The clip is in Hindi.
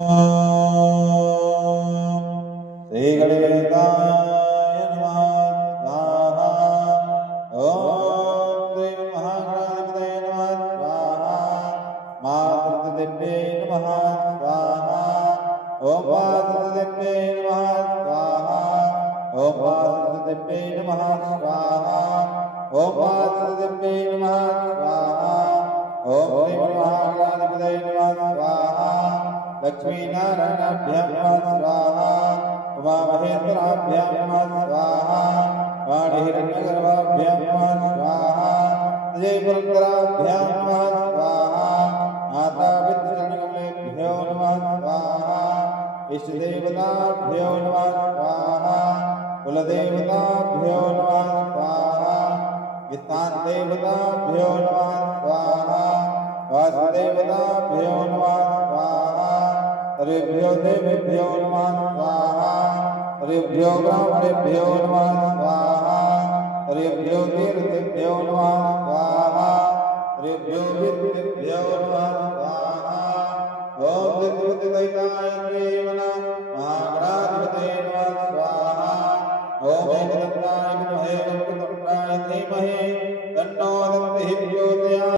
श्री गणेशाय नमः स्वाहा। ओम श्री महागणाधिपतये नमः स्वाहा। मातृदेव्यै नमः स्वाहा। ओम मातृदेव्यै नमः स्वाहा। ओम मातृदेव्यै नमः स्वाहा। ओम मातृदेव्यै नमः स्वाहा। ओम श्री महागणाधिपतये नमः स्वाहा। लक्ष्मीनारायणाभ्यां नमः स्वाहा। उमामहेश्वराभ्यां नमः स्वाहा। वाणीहिरण्यगर्भाभ्यां नमः स्वाहा। जयपुरन्दराभ्यां नमः स्वाहा। मातापितृगणेभ्यो नमः स्वाहा। इष्टदेवताभ्यो नमः स्वाहा। कुलदेवताभ्यो नमः स्वाहा। स्थानदेवताभ्यो नमः स्वाहा। वासुदेवताभ्यो नमः स्वाहा। सर्वेभ्यो देवेभ्यो नमः स्वाहा। सर्वेभ्यो ब्राह्मणेभ्यो नमः स्वाहा। सर्वेभ्यो तीर्थेभ्यो नमः स्वाहा। सर्वेभ्यो विद्येभ्यो